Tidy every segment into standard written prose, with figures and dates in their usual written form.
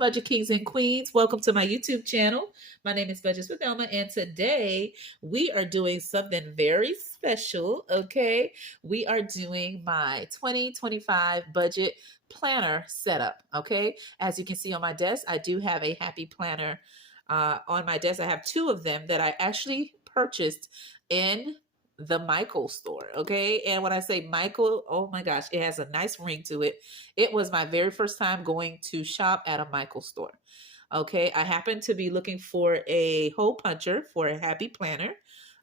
Budget Kings and Queens? Welcome to my YouTube channel. My name is Budgets with Elma, and today we are doing something very special, okay? We are doing my 2025 budget planner setup, okay? As you can see on my desk, I do have a happy planner on my desk. I have two of them that I actually purchased in the Michael store. Okay. And when I say Michael, oh my gosh, it has a nice ring to it. It was my very first time going to shop at a Michael store. Okay. I happened to be looking for a hole puncher for a happy planner.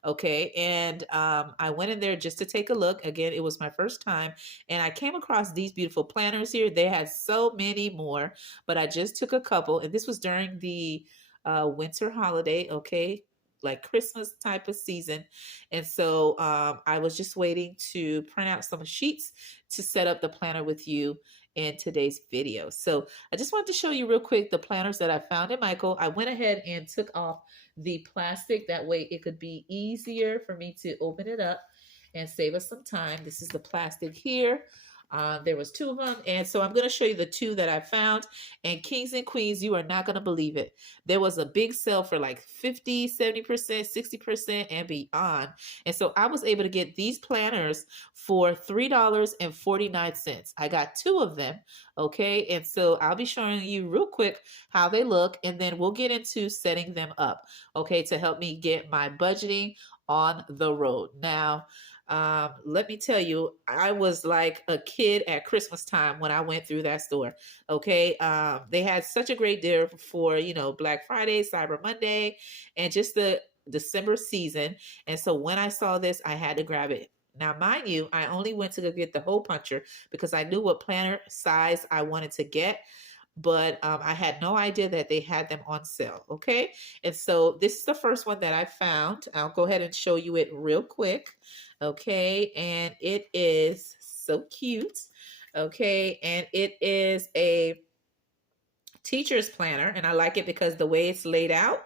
Okay. And I went in there just to take a look. Again, it was my first time. And I came across these beautiful planners here. They had so many more, but I just took a couple. And this was during the winter holiday. Okay. Like Christmas type of season. And so I was just waiting to print out some sheets to set up the planner with you in today's video. So I just wanted to show you real quick the planners that I found at Michael. I went ahead and took off the plastic. That way it could be easier for me to open it up and save us some time. This is the plastic here. There was two of them. And so I'm going to show you the two that I found. And Kings and Queens, you are not going to believe it. There was a big sale for like 50, 70%, 60% and beyond. And so I was able to get these planners for $3.49. I got two of them. Okay. And so I'll be showing you real quick how they look. And then we'll get into setting them up. Okay. To help me get my budgeting on the road. Now, let me tell you, I was like a kid at Christmas time when I went through that store. Okay. They had such a great deal for, Black Friday, Cyber Monday, and just the December season. And so when I saw this, I had to grab it. Now, mind you, I only went to go get the hole puncher because I knew what planner size I wanted to get. But I had no idea that they had them on sale. Okay. And so this is the first one that I found. I'll go ahead and show you it real quick. Okay. And it is so cute. Okay. And it is a teacher's planner. And I like it because the way it's laid out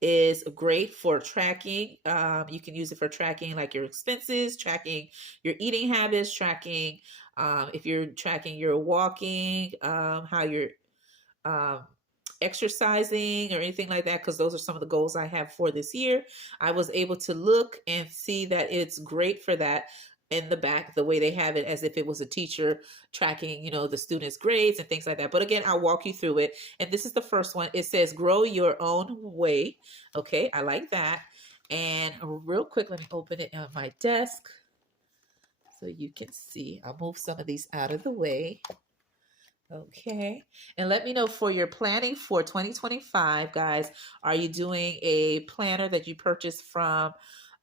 is great for tracking. You can use it for tracking like your expenses, tracking your eating habits, tracking if you're tracking your walking, how you're exercising or anything like that, because those are some of the goals I have for this year. I was able to look and see that it's great for that in the back, the way they have it as if it was a teacher tracking, the students' grades and things like that. But again, I'll walk you through it. And this is the first one. It says, grow your own way. Okay, I like that. And real quick, let me open it on my desk so you can see. I'll move some of these out of the way. Okay. And let me know for your planning for 2025, guys, are you doing a planner that you purchased from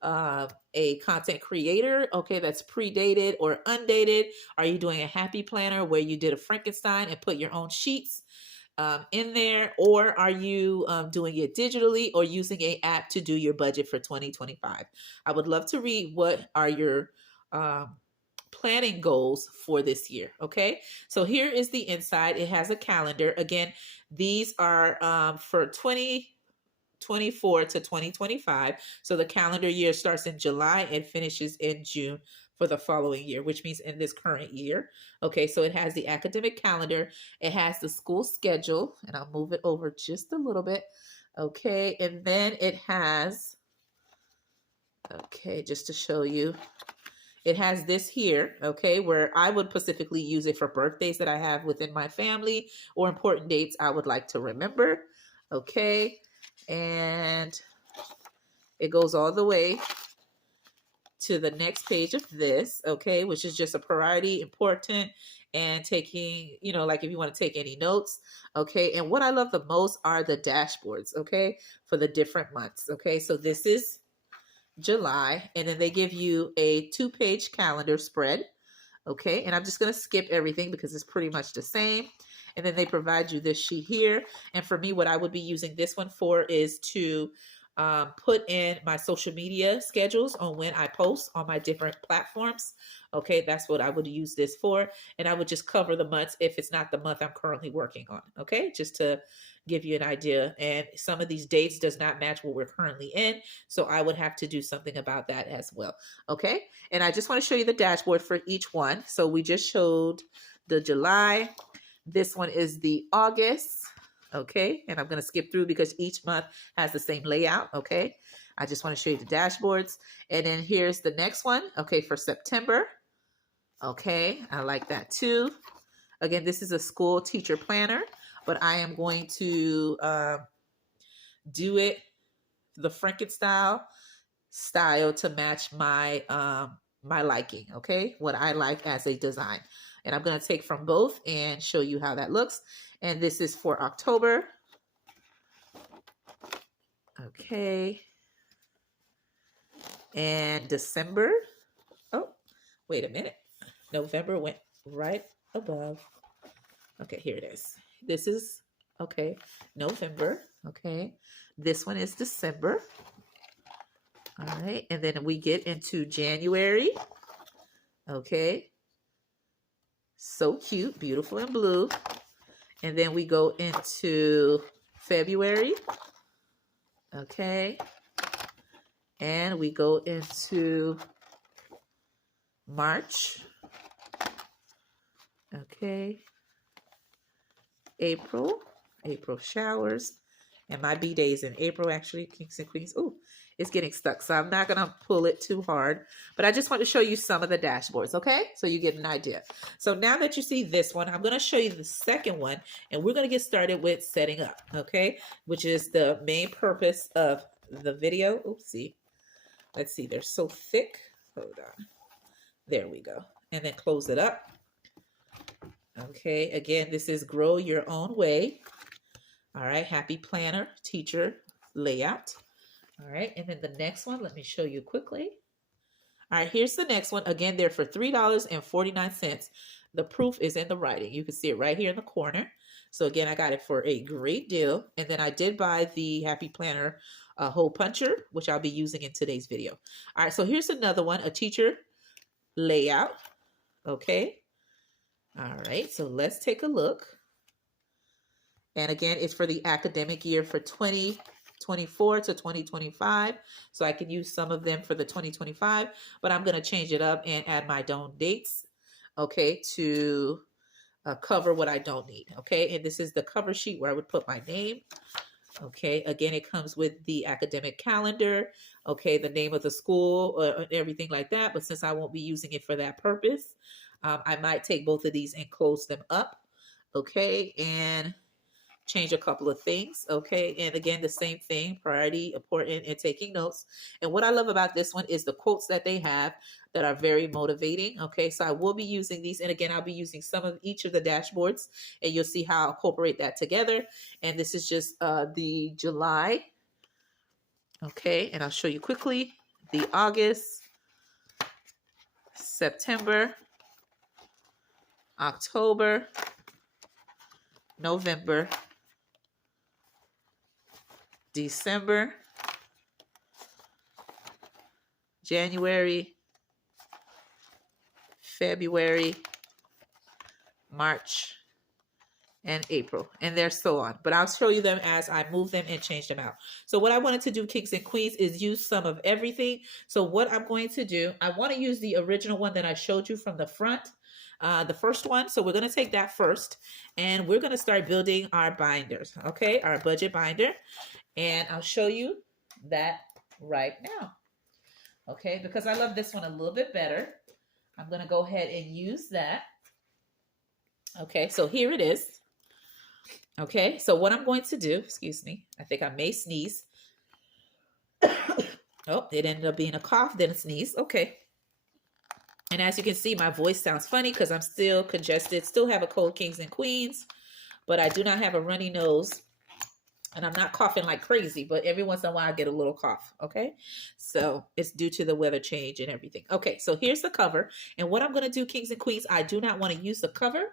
a content creator? Okay. That's predated or undated. Are you doing a happy planner where you did a Frankenstein and put your own sheets in there? Or are you doing it digitally or using an app to do your budget for 2025? I would love to read what are your planning goals for this year. Okay. So here is the inside. It has a calendar. Again, these are for 2024 to 2025. So the calendar year starts in July and finishes in June for the following year, which means in this current year. Okay. So it has the academic calendar. It has the school schedule, and I'll move it over just a little bit. Okay. And then it has, okay, just to show you, it has this here, okay, where I would specifically use it for birthdays that I have within my family or important dates I would like to remember, okay, and it goes all the way to the next page of this, okay, which is just a priority, important, and taking, like if you want to take any notes, okay, and what I love the most are the dashboards, okay, for the different months, okay, so this is July, and then they give you a 2-page calendar spread. Okay, and I'm just going to skip everything because it's pretty much the same. And then they provide you this sheet here. And for me, what I would be using this one for is to put in my social media schedules on when I post on my different platforms. Okay, that's what I would use this for. And I would just cover the months if it's not the month I'm currently working on. Okay, just to give you an idea. And some of these dates does not match what we're currently in. So I would have to do something about that as well. Okay, and I just want to show you the dashboard for each one. So we just showed the July. This one is the August. Okay, and I'm going to skip through because each month has the same layout. Okay, I just want to show you the dashboards. And then here's the next one. Okay, for September. Okay, I like that too. Again, this is a school teacher planner, but I am going to do it the Frankenstein style to match my my liking. Okay, what I like as a design. And I'm going to take from both and show you how that looks. And this is for October. Okay. And December. Oh, wait a minute. November went right above. Okay, here it is. This is, okay, November. Okay. This one is December. All right. And then we get into January. Okay. So cute, beautiful and blue. And then we go into February. Okay. And we go into March. Okay. April showers. And my B-days in April, actually, kings and queens. Ooh, it's getting stuck, so I'm not going to pull it too hard. But I just want to show you some of the dashboards, okay? So you get an idea. So now that you see this one, I'm going to show you the second one, and we're going to get started with setting up, okay? Which is the main purpose of the video. Oopsie. Let's see, they're so thick. Hold on. There we go. And then close it up. Okay, again, this is Grow Your Own Way. All right, Happy Planner, Teacher, Layout. All right, and then the next one, let me show you quickly. All right, here's the next one. Again, they're for $3.49. The proof is in the writing. You can see it right here in the corner. So again, I got it for a great deal. And then I did buy the Happy Planner hole puncher, which I'll be using in today's video. All right, so here's another one, a teacher layout. Okay. All right, so let's take a look. And again, it's for the academic year for 2024 to 2025. So I can use some of them for the 2025, but I'm going to change it up and add my don't dates, okay, to cover what I don't need, okay? And this is the cover sheet where I would put my name. Okay, again, it comes with the academic calendar, okay, the name of the school, and everything like that. But since I won't be using it for that purpose, I might take both of these and close them up, okay, and change a couple of things, okay? And again, the same thing, priority, important, and taking notes. And what I love about this one is the quotes that they have that are very motivating, okay? So I will be using these, and again, I'll be using some of each of the dashboards, and you'll see how I'll incorporate that together. And this is just the July, okay? And I'll show you quickly the August, September, October, November, December, January, February, March, and April, and they're so on. But I'll show you them as I move them and change them out. So what I wanted to do, kings and queens, is use some of everything. So what I'm going to do, I want to use the original one that I showed you from the front, the first one. So we're going to take that first, and we're going to start building our binders, okay, our budget binder. And I'll show you that right now, okay, because I love this one a little bit better. I'm going to go ahead and use that. Okay, so here it is. Okay, so what I'm going to do, excuse me, I think I may sneeze. Oh, it ended up being a cough, then a sneeze. Okay. And as you can see, my voice sounds funny because I'm still congested, still have a cold, kings and queens, but I do not have a runny nose. And I'm not coughing like crazy, but every once in a while I get a little cough, okay? So it's due to the weather change and everything. Okay, so here's the cover. And what I'm going to do, kings and queens, I do not want to use the cover,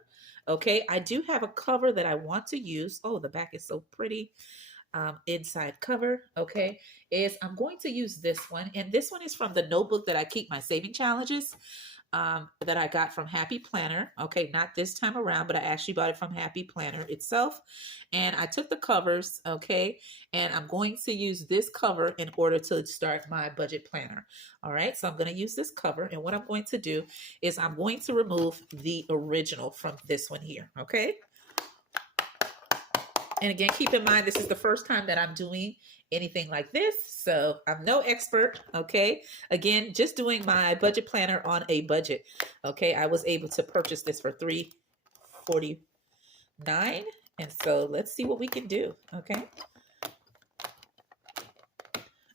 okay? I do have a cover that I want to use. Oh, the back is so pretty. Inside cover, okay, is I'm going to use this one. And this one is from the notebook that I keep my saving challenges. That I got from Happy Planner. Okay, not this time around, but I actually bought it from Happy Planner itself. And I took the covers, okay, and I'm going to use this cover in order to start my budget planner. All right, so I'm going to use this cover. And what I'm going to do is I'm going to remove the original from this one here, okay? And again, keep in mind, this is the first time that I'm doing anything like this. So I'm no expert. Okay. Again, just doing my budget planner on a budget. Okay. I was able to purchase this for $3.49. And so let's see what we can do. Okay.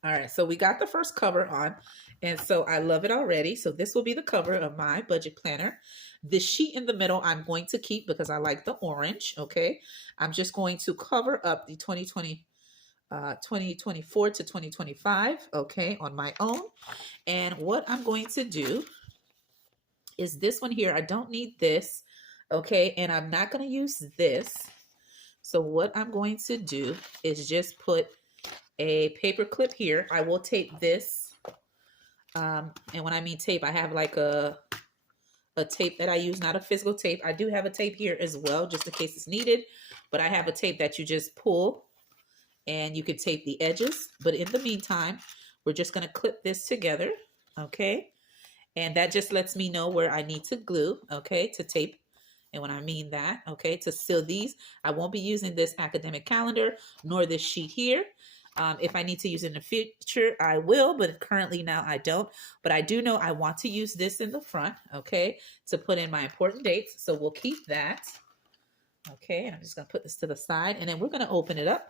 All right. So we got the first cover on. And so I love it already. So this will be the cover of my budget planner. The sheet in the middle, I'm going to keep because I like the orange. Okay. I'm just going to cover up the 2024 to 2025. Okay. On my own. And what I'm going to do is this one here. I don't need this. Okay. And I'm not going to use this. So what I'm going to do is just put a paper clip here. I will tape this. And when I mean tape, I have like a tape that I use, not a physical tape. I do have a tape here as well, just in case it's needed. But I have a tape that you just pull and you can tape the edges. But in the meantime, we're just going to clip this together. Okay. And that just lets me know where I need to glue. Okay. To tape. And when I mean that, okay, to seal these, I won't be using this academic calendar nor this sheet here. If I need to use it in the future, I will, but currently now I don't. But I do know I want to use this in the front, okay, to put in my important dates. So we'll keep that. Okay, and I'm just going to put this to the side, and then we're going to open it up.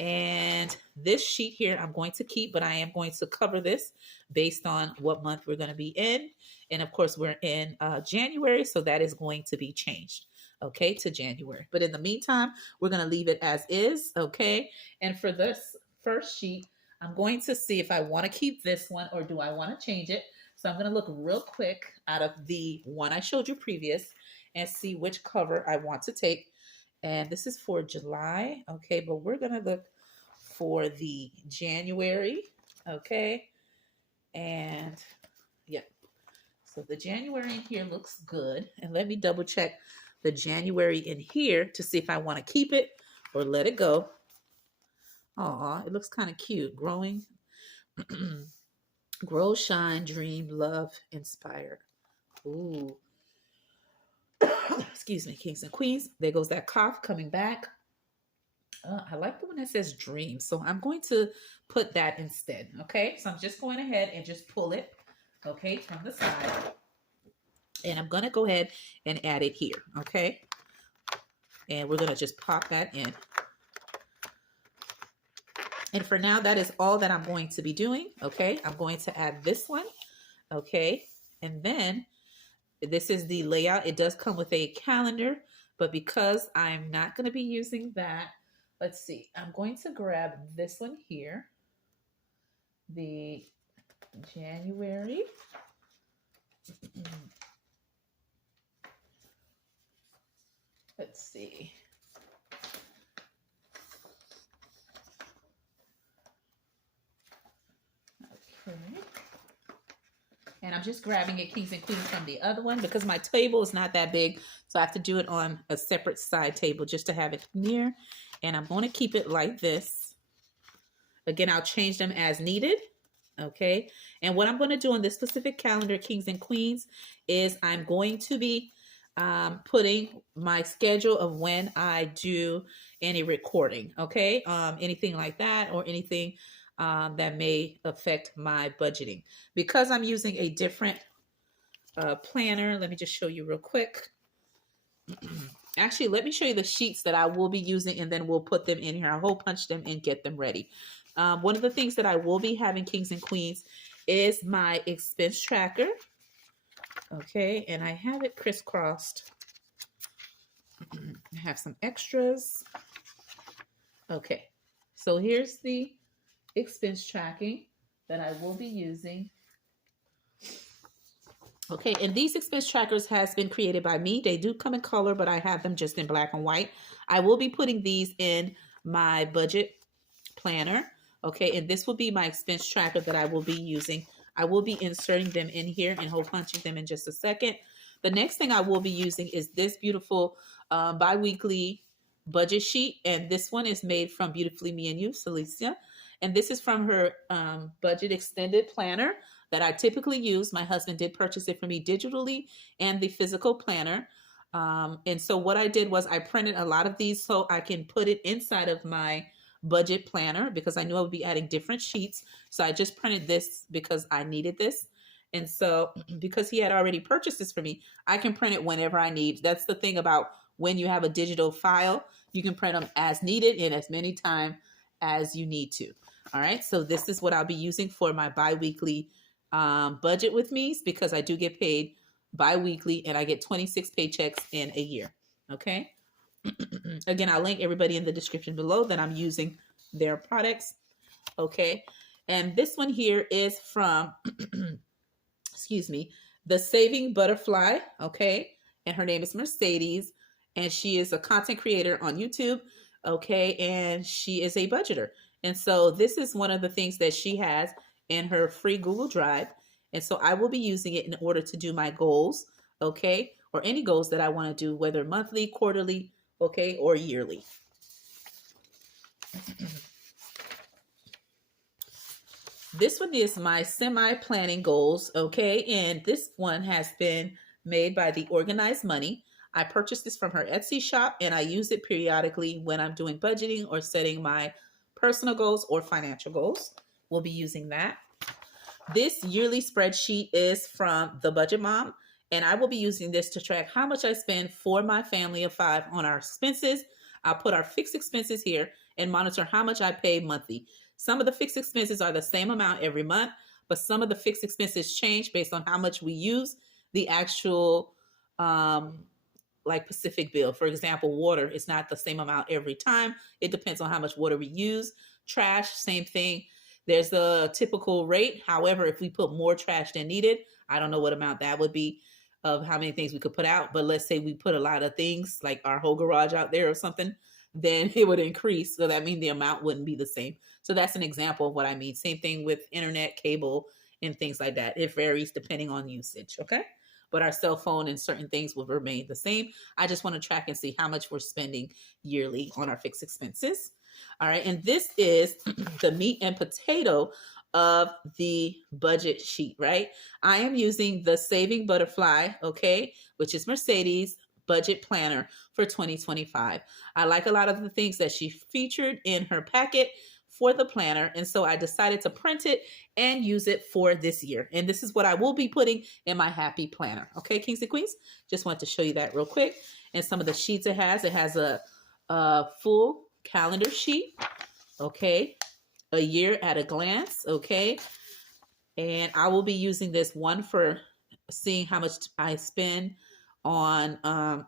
And this sheet here I'm going to keep, but I am going to cover this based on what month we're going to be in. And of course, we're in January, so that is going to be changed, okay, to January. But in the meantime, we're going to leave it as is, okay? And for this first sheet, I'm going to see if I want to keep this one or do I want to change it. So I'm going to look real quick out of the one I showed you previous and see which cover I want to take. And this is for July, okay? But we're going to look for the January, okay? And yeah, so the January in here looks good. And let me double check the January in here to see if I want to keep it or let it go. Aw, it looks kind of cute. Growing, grow, shine, dream, love, inspire. Ooh. Excuse me, kings and queens. There goes that cough coming back. I like the one that says dream. So I'm going to put that instead. Okay. So I'm just going ahead and just pull it. Okay. From the side. And I'm going to go ahead and add it here. Okay. And we're going to just pop that in. And for now, that is all that I'm going to be doing. Okay. I'm going to add this one. Okay. And then this is the layout. It does come with a calendar, but because I'm not going to be using that, let's see. I'm going to grab this one here. The January. Let's see. Okay. And I'm just grabbing it, kings and queens, from the other one because my table is not that big. So I have to do it on a separate side table just to have it near. And I'm going to keep it like this. Again, I'll change them as needed. Okay. And what I'm going to do on this specific calendar, kings and queens, is I'm going to be putting my schedule of when I do any recording. Okay. Anything like that or anything that may affect my budgeting. Because I'm using a different planner, let me just show you real quick. Actually, let me show you the sheets that I will be using, and then we'll put them in here. I'll hole punch them and get them ready. One of the things that I will be having, kings and queens, is my expense tracker. Okay, and I have it crisscrossed. I have some extras. Okay, so here's the expense tracking that I will be using. Okay, and these expense trackers has been created by me. They do come in color, but I have them just in black and white. I will be putting these in my budget planner. Okay, and this will be my expense tracker that I will be using. I will be inserting them in here and hole punching them in just a second. The next thing I will be using is this beautiful bi-weekly budget sheet. And this one is made from Beautifulmeandyou, Celicia. And this is from her budget extended planner that I typically use. My husband did purchase it for me digitally and the physical planner. And so what I did was I printed a lot of these so I can put it inside of my budget planner because I knew I would be adding different sheets. So I just printed this because I needed this. And so because he had already purchased this for me, I can print it whenever I need. That's the thing about when you have a digital file, you can print them as needed and as many times as you need to. All right. So this is what I'll be using for my bi-weekly budget with me because I do get paid bi-weekly and I get 26 paychecks in a year. Okay. Again, I'll link everybody in the description below that I'm using their products. Okay. And this one here is from, excuse me, the Saving Butterfly. Okay. And her name is Mercedes. And she is a content creator on YouTube. Okay. And she is a budgeter. And so this is one of the things that she has in her free Google Drive. And so I will be using it in order to do my goals. Okay. Or any goals that I want to do, whether monthly, quarterly, okay, or yearly. This one is my semi-planning goals, okay, and this one has been made by the Organized Money. I purchased this from her Etsy shop, and I use it periodically when I'm doing budgeting or setting my personal goals or financial goals. We'll be using that. This yearly spreadsheet is from The Budget Mom, and I will be using this to track how much I spend for my family of 5 on our expenses. I'll put our fixed expenses here and monitor how much I pay monthly. Some of the fixed expenses are the same amount every month, but some of the fixed expenses change based on how much we use the actual like Pacific bill. For example, water is not the same amount every time. It depends on how much water we use. Trash, same thing. There's the typical rate. However, if we put more trash than needed, I don't know what amount that would be of how many things we could put out. But let's say we put a lot of things like our whole garage out there or something, then it would increase. So that means the amount wouldn't be the same. So that's an example of what I mean. Same thing with internet, cable, and things like that. It varies depending on usage, okay? But our cell phone and certain things will remain the same. I just want to track and see how much we're spending yearly on our fixed expenses. All right, and this is the meat and potato of the budget sheet, right? I am using the Saving Butterfly, okay, which is Mercedes budget planner for 2025. I like a lot of the things that she featured in her packet for the planner, and so I decided to print it and use it for this year. And this is what I will be putting in my happy planner. Okay, kings and queens, just want to show you that real quick. And some of the sheets it has a full calendar sheet, okay, a year at a glance, okay, and I will be using this one for seeing how much I spend on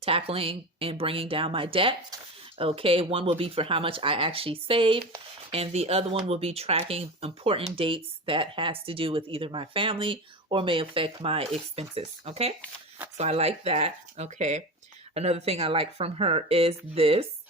tackling and bringing down my debt. Okay, one will be for how much I actually save, and the other one will be tracking important dates that has to do with either my family or may affect my expenses. Okay, so I like that. Okay, another thing I like from her is this,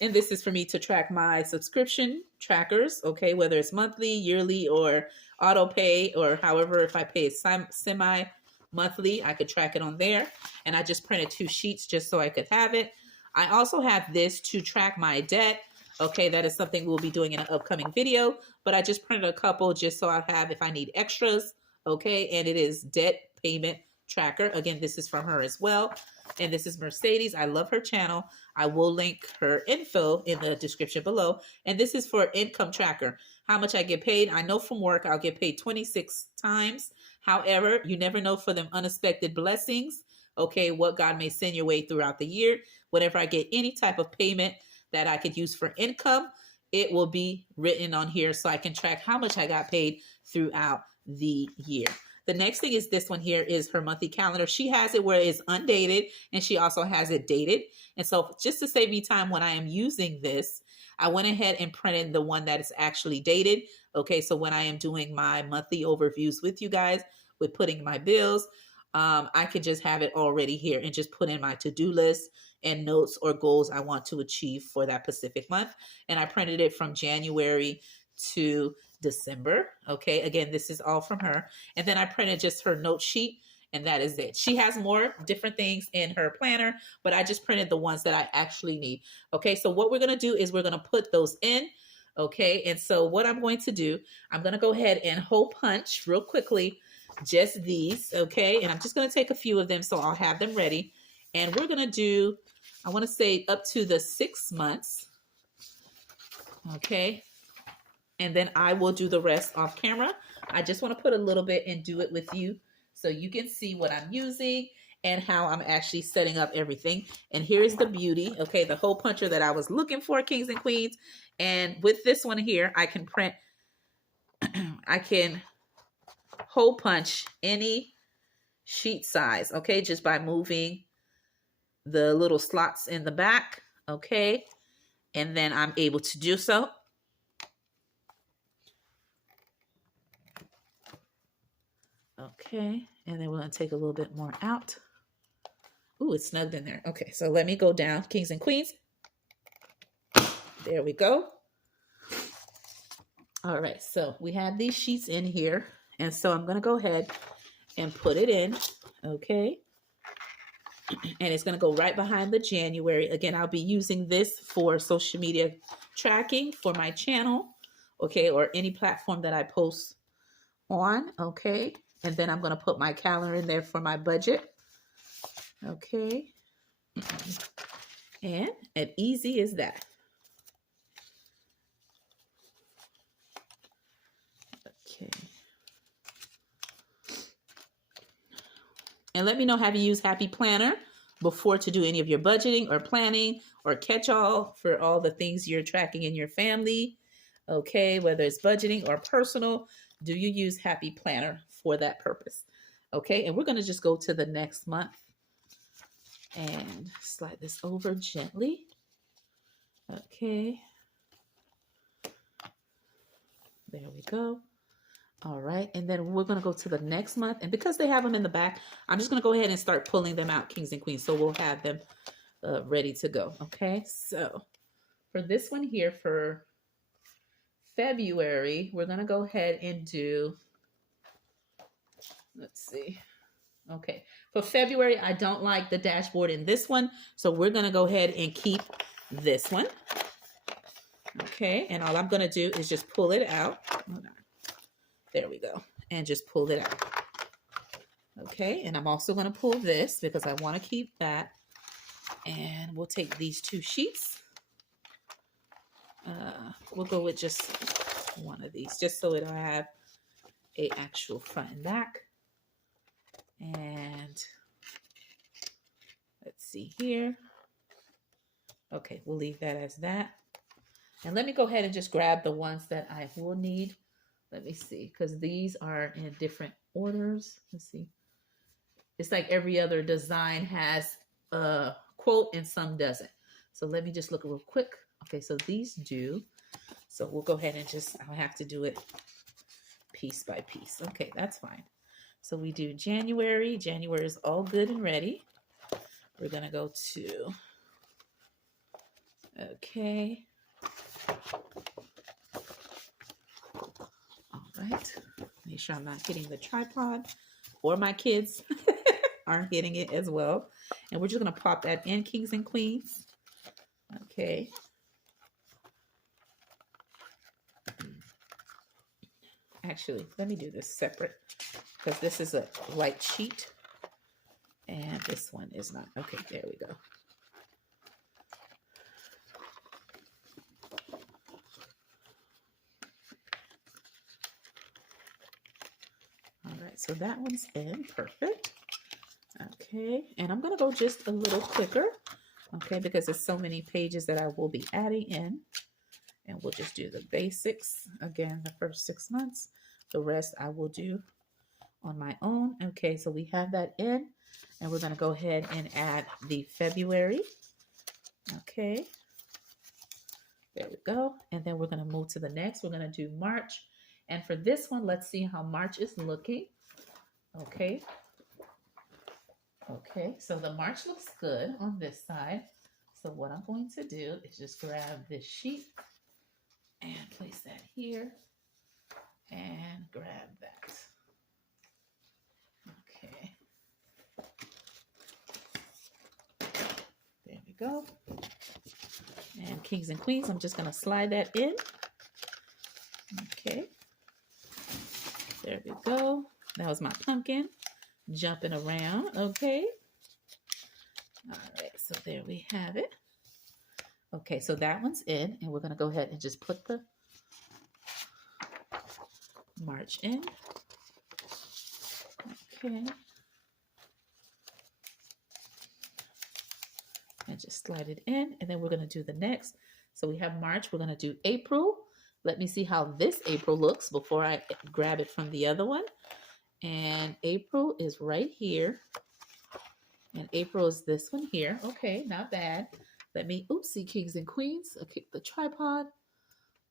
and this is for me to track my subscription trackers. Okay, whether it's monthly, yearly, or auto pay, or however, if I pay semi monthly, I could track it on there. And I just printed 2 sheets just so I could have it. I also have this to track my debt. Okay, that is something we'll be doing in an upcoming video, but I just printed a couple just so I have if I need extras. Okay, and it is debt payment tracker. Again, this is from her as well. And this is Mercedes. I love her channel. I will link her info in the description below. And this is for income tracker. How much I get paid. I know from work I'll get paid 26 times. However, you never know for them unexpected blessings. Okay, what God may send your way throughout the year. Whenever I get any type of payment that I could use for income, it will be written on here so I can track how much I got paid throughout the year. The next thing is this one here is her monthly calendar. She has it where it's undated and she also has it dated. And so just to save me time when I am using this, I went ahead and printed the one that is actually dated. Okay, so when I am doing my monthly overviews with you guys, with putting my bills, I can just have it already here and just put in my to-do list and notes or goals I want to achieve for that specific month. And I printed it from January to December. Okay, again, this is all from her. And then I printed just her note sheet, and that is it. She has more different things in her planner, but I just printed the ones that I actually need. Okay, so what we're going to do is we're going to put those in. Okay, and so what I'm going to do, I'm going to go ahead and hole punch real quickly just these, okay? And I'm just going to take a few of them so I'll have them ready. And we're going to do, I want to say up to the 6 months, okay? And then I will do the rest off camera. I just want to put a little bit and do it with you so you can see what I'm using and how I'm actually setting up everything. And here's the beauty, okay, the hole puncher that I was looking for, kings and queens. And with this one here, I can print, I can hole punch any sheet size, okay, just by moving the little slots in the back, okay, and then I'm able to do so. Okay, and then we're going to take a little bit more out. Ooh, it's snugged in there. Okay, so let me go down, kings and queens. There we go. All right, so we have these sheets in here, and so I'm going to go ahead and put it in, okay? And it's going to go right behind the January. Again, I'll be using this for social media tracking for my channel, okay, or any platform that I post on, okay? And then I'm going to put my calendar in there for my budget, okay? And as easy as that. Okay. And let me know, have you used Happy Planner before to do any of your budgeting or planning or catch-all for all the things you're tracking in your family? Okay, whether it's budgeting or personal, do you use Happy Planner for that purpose? Okay, and we're going to just go to the next month and slide this over gently. Okay, there we go. All right, and then we're going to go to the next month. And because they have them in the back, I'm just going to go ahead and start pulling them out, kings and queens. So we'll have them ready to go. Okay, so for this one here for February, we're going to go ahead and do, let's see. Okay, for February, I don't like the dashboard in this one. So we're going to go ahead and keep this one. Okay, and all I'm going to do is just pull it out. Hold on. There we go. And just pull it out. Okay, and I'm also going to pull this because I want to keep that. And we'll take these 2 sheets. We'll go with just one of these, just so it'll have a actual front and back. And let's see here. Okay, we'll leave that as that. And let me go ahead and just grab the ones that I will need. Let me see, because these are in different orders. Let's see. It's like every other design has a quote and some doesn't. So let me just look real quick. Okay, so these do. So we'll go ahead and just, I'll have to do it piece by piece. Okay, that's fine. So we do January. January is all good and ready. We're going to go to, okay. All right. Make sure I'm not hitting the tripod, or my kids aren't hitting it as well. And we're just going to pop that in, kings and queens. Okay. Actually, let me do this separate because this is a white sheet and this one is not. Okay, there we go. All right, so that one's in. Perfect. Okay, and I'm going to go just a little quicker, okay, because there's so many pages that I will be adding in. And we'll just do the basics. Again, the first 6 months. The rest I will do on my own. Okay, so we have that in. And we're going to go ahead and add the February. Okay. There we go. And then we're going to move to the next. We're going to do March. And for this one, let's see how March is looking. Okay. Okay, so the March looks good on this side. So what I'm going to do is just grab this sheet and place that here and grab that. Okay. There we go. And kings and queens, I'm just going to slide that in. Okay. There we go. That was my pumpkin jumping around. Okay. All right, so there we have it. Okay, so that one's in, and we're going to go ahead and just put the March in. Okay. And just slide it in, and then we're going to do the next. So we have March. We're going to do April. Let me see how this April looks before I grab it from the other one. And April is right here. And April is this one here. Okay, not bad. Let me, oopsie, kings and queens. I'll kick the tripod.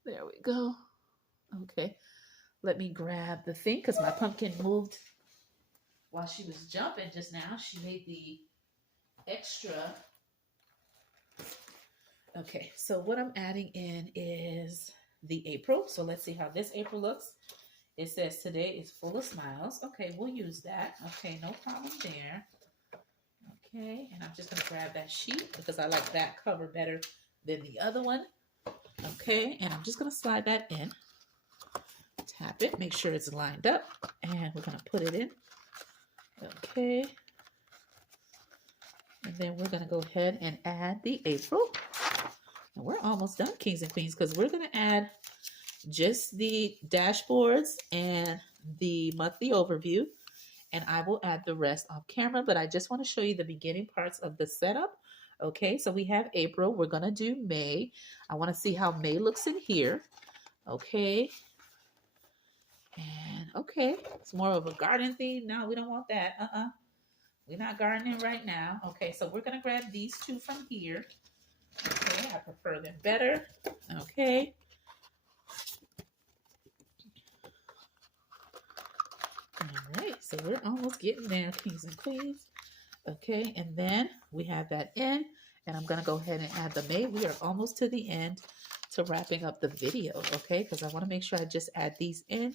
There we go. Okay. Let me grab the thing because my pumpkin moved while she was jumping just now. She made the extra. Okay, so what I'm adding in is the April. So let's see how this April looks. It says today is full of smiles. Okay, we'll use that. Okay, no problem there. Okay, and I'm just going to grab that sheet because I like that cover better than the other one. Okay, and I'm just going to slide that in. Tap it, make sure it's lined up, and we're going to put it in. Okay. And then we're going to go ahead and add the April. And we're almost done, kings and queens, because we're going to add just the dashboards and the monthly overview. And I will add the rest off camera, but I just want to show you the beginning parts of the setup. Okay, so we have April. We're going to do May. I want to see how May looks in here. Okay. And okay, it's more of a garden theme. No, we don't want that. We're not gardening right now. Okay, so we're going to grab these two from here. Okay, I prefer them better. Okay. All right, so we're almost getting there, kings and queens. Okay, and then we have that in, and I'm going to go ahead and add the May. We are almost to the end to wrapping up the video, okay, because I want to make sure I just add these in,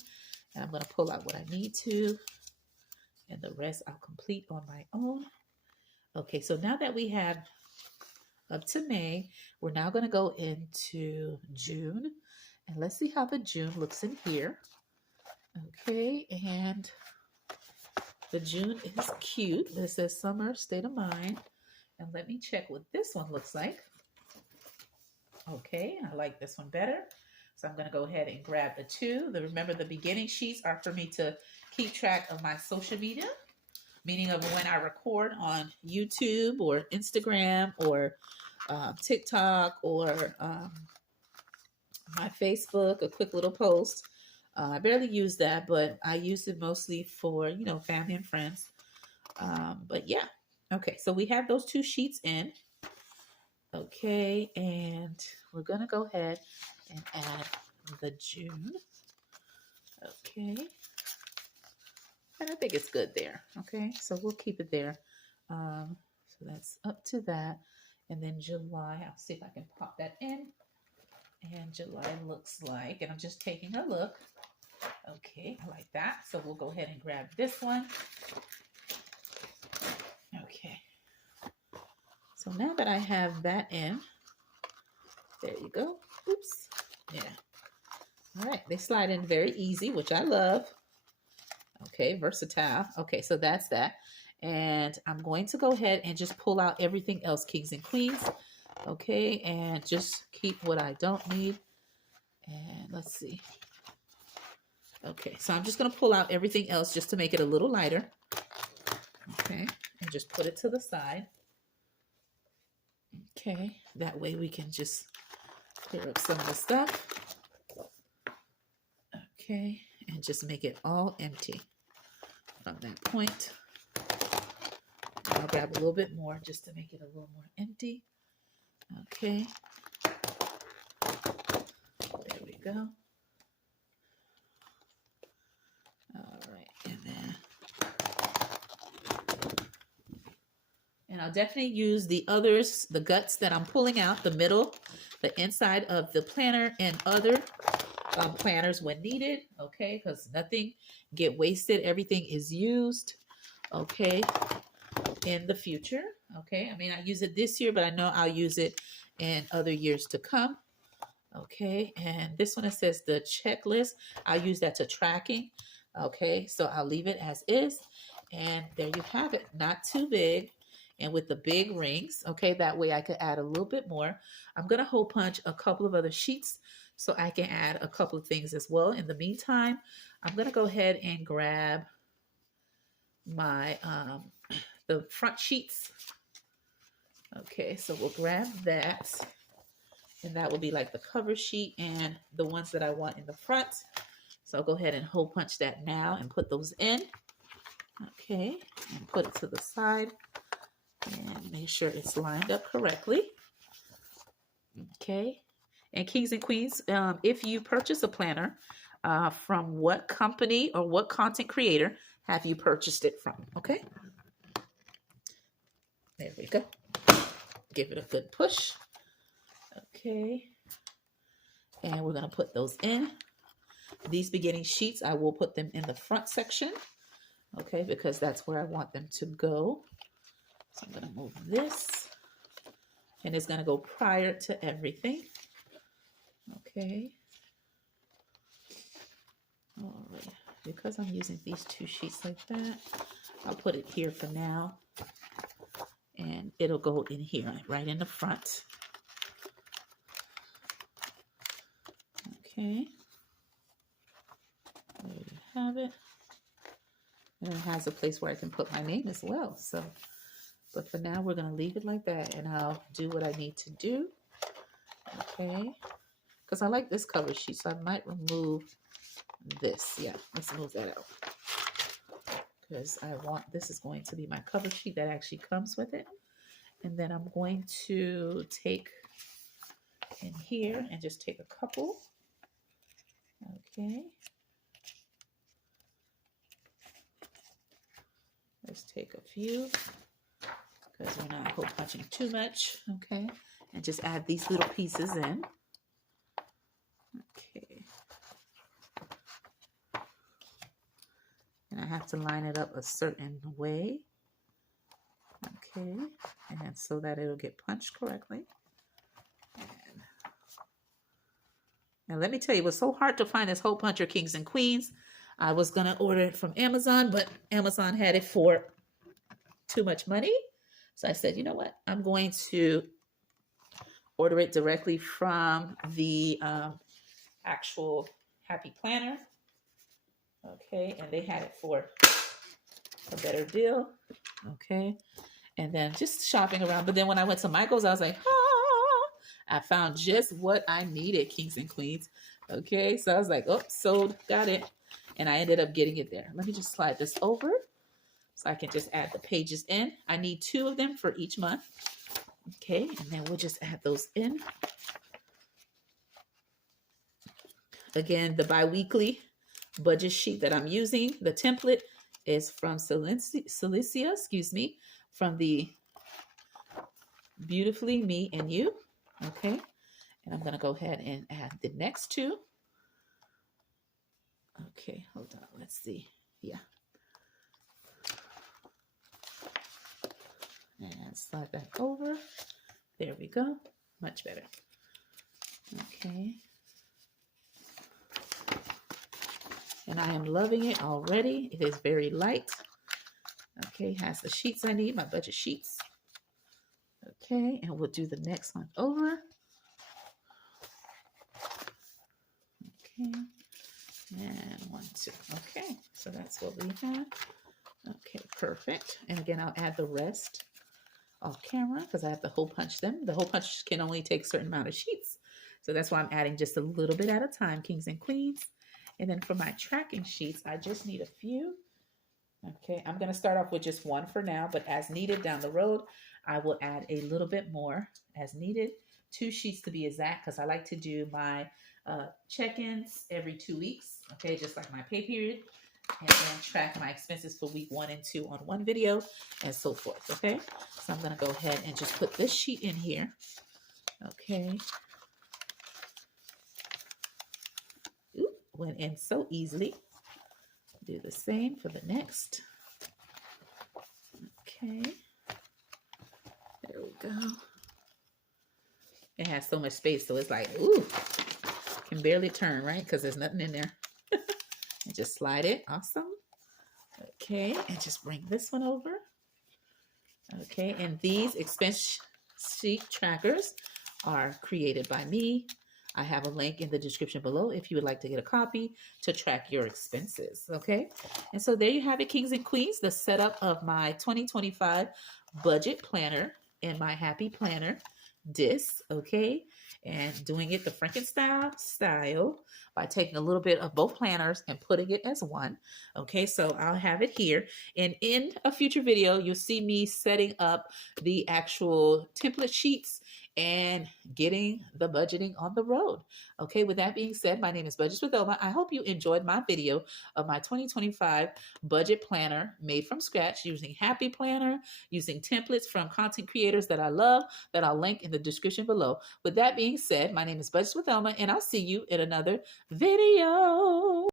and I'm going to pull out what I need to, and the rest I'll complete on my own. Okay, so now that we have up to May, we're now going to go into June, and let's see how the June looks in here. Okay, and the June is cute. It says summer state of mind, and let me check what this one looks like. Okay, I like this one better. So I'm going to go ahead and grab the two. Remember, the beginning sheets are for me to keep track of my social media, meaning of when I record on YouTube or Instagram or TikTok or my Facebook, a quick little post. I barely use that, but I use it mostly for, you know, family and friends. But yeah. Okay, so we have those two sheets in. Okay, and we're going to go ahead and add the June. Okay. And I think it's good there. Okay, so we'll keep it there. So that's up to that. And then July, I'll see if I can pop that in. And July looks like, and I'm just taking a look. Okay, I like that. So we'll go ahead and grab this one. Okay. So now that I have that in, there you go. Oops. Yeah. All right. They slide in very easy, which I love. Okay, versatile. Okay, so that's that. And I'm going to go ahead and just pull out everything else, kings and queens. Okay, and just keep what I don't need. And let's see. Okay, so I'm just going to pull out everything else just to make it a little lighter. Okay, and just put it to the side. Okay, that way we can just clear up some of the stuff. Okay, and just make it all empty from that point. I'll grab a little bit more just to make it a little more empty. Okay, there we go. All right, and I'll definitely use the others, the guts that I'm pulling out, the middle, the inside of the planner, and other planners when needed. Okay, because nothing get wasted. Everything is used. Okay, in the future. Okay, I may not use it this year, but I know I'll use it in other years to come. Okay, and this one, it says the checklist. I'll use that to tracking. Okay, so I'll leave it as is. And there you have it. Not too big. And with the big rings, okay, that way I could add a little bit more. I'm going to hole punch a couple of other sheets so I can add a couple of things as well. In the meantime, I'm going to go ahead and grab my the front sheets. Okay, so we'll grab that. And that will be like the cover sheet and the ones that I want in the front. So I'll go ahead and hole punch that now and put those in. Okay, and put it to the side and make sure it's lined up correctly. Okay, and kings and queens, if you purchase a planner, from what company or what content creator have you purchased it from? Okay, there we go. Give it a good push. Okay, and we're going to put those in. These beginning sheets, I will put them in the front section, okay, because that's where I want them to go. So I'm going to move this, and it's going to go prior to everything. Okay. All right. Because I'm using these two sheets like that, I'll put it here for now, and it'll go in here, right in the front. Okay. There you have it. And it has a place where I can put my name as well. So, but for now, we're going to leave it like that, and I'll do what I need to do. Okay. Because I like this cover sheet, so I might remove this. Yeah, let's move that out. Because I want, this is going to be my cover sheet that actually comes with it. And then I'm going to take in here and just take a couple. Okay. Let's take a few because we're not hole punching too much. Okay. And just add these little pieces in. Okay. And I have to line it up a certain way. Okay. And so that it'll get punched correctly. And let me tell you, it was so hard to find this hole puncher kings and queens. I was going to order it from Amazon, but Amazon had it for too much money. So I said, you know what? I'm going to order it directly from the actual Happy Planner. Okay. And they had it for a better deal. Okay. And then just shopping around. But then when I went to Michael's, I was like, I found just what I needed, kings and queens. Okay. So I was like, oh, sold, got it. And I ended up getting it there. Let me just slide this over so I can just add the pages in. I need 2 of them for each month. Okay. And then we'll just add those in. Again, the bi-weekly budget sheet that I'm using, the template is from Cilicia, excuse me, from the Beautifully Me and You. Okay. And I'm going to go ahead and add the next 2. Okay, hold on. Let's see. Yeah. And slide that over. There we go. Much better. Okay. And I am loving it already. It is very light. Okay, has the sheets I need, my budget sheets. Okay, and we'll do the next one over. Okay. And 1, 2. Okay, so that's what we have. Okay, perfect. And again, I'll add the rest off camera because I have to hole punch them. The hole punch can only take a certain amount of sheets. So that's why I'm adding just a little bit at a time, kings and queens. And then for my tracking sheets, I just need a few. Okay, I'm going to start off with just 1 for now, but as needed down the road, I will add a little bit more as needed. 2 sheets to be exact because I like to do my check-ins every 2 weeks, okay, just like my pay period, and then track my expenses for week 1 and 2 on one video and so forth, okay? So I'm going to go ahead and just put this sheet in here, okay? Oop, went in so easily. Do the same for the next. Okay, there we go. It has so much space, so it's like, ooh, can barely turn, right? Because there's nothing in there. and just slide it. Awesome. Okay, and just bring this one over. Okay, and these expense sheet trackers are created by me. I have a link in the description below if you would like to get a copy to track your expenses. Okay, and so there you have it, kings and queens, the setup of my 2025 budget planner and my happy planner disc. Okay, and doing it the Frankenstein style by taking a little bit of both planners and putting it as one. Okay, so I'll have it here. And in a future video, you'll see me setting up the actual template sheets and getting the budgeting on the road. Okay, with that being said, my name is Budgets with Elma. I hope you enjoyed my video of my 2025 budget planner made from scratch using Happy Planner, using templates from content creators that I love that I'll link in the description below. With that being said, my name is Budgets with Elma, and I'll see you in another video.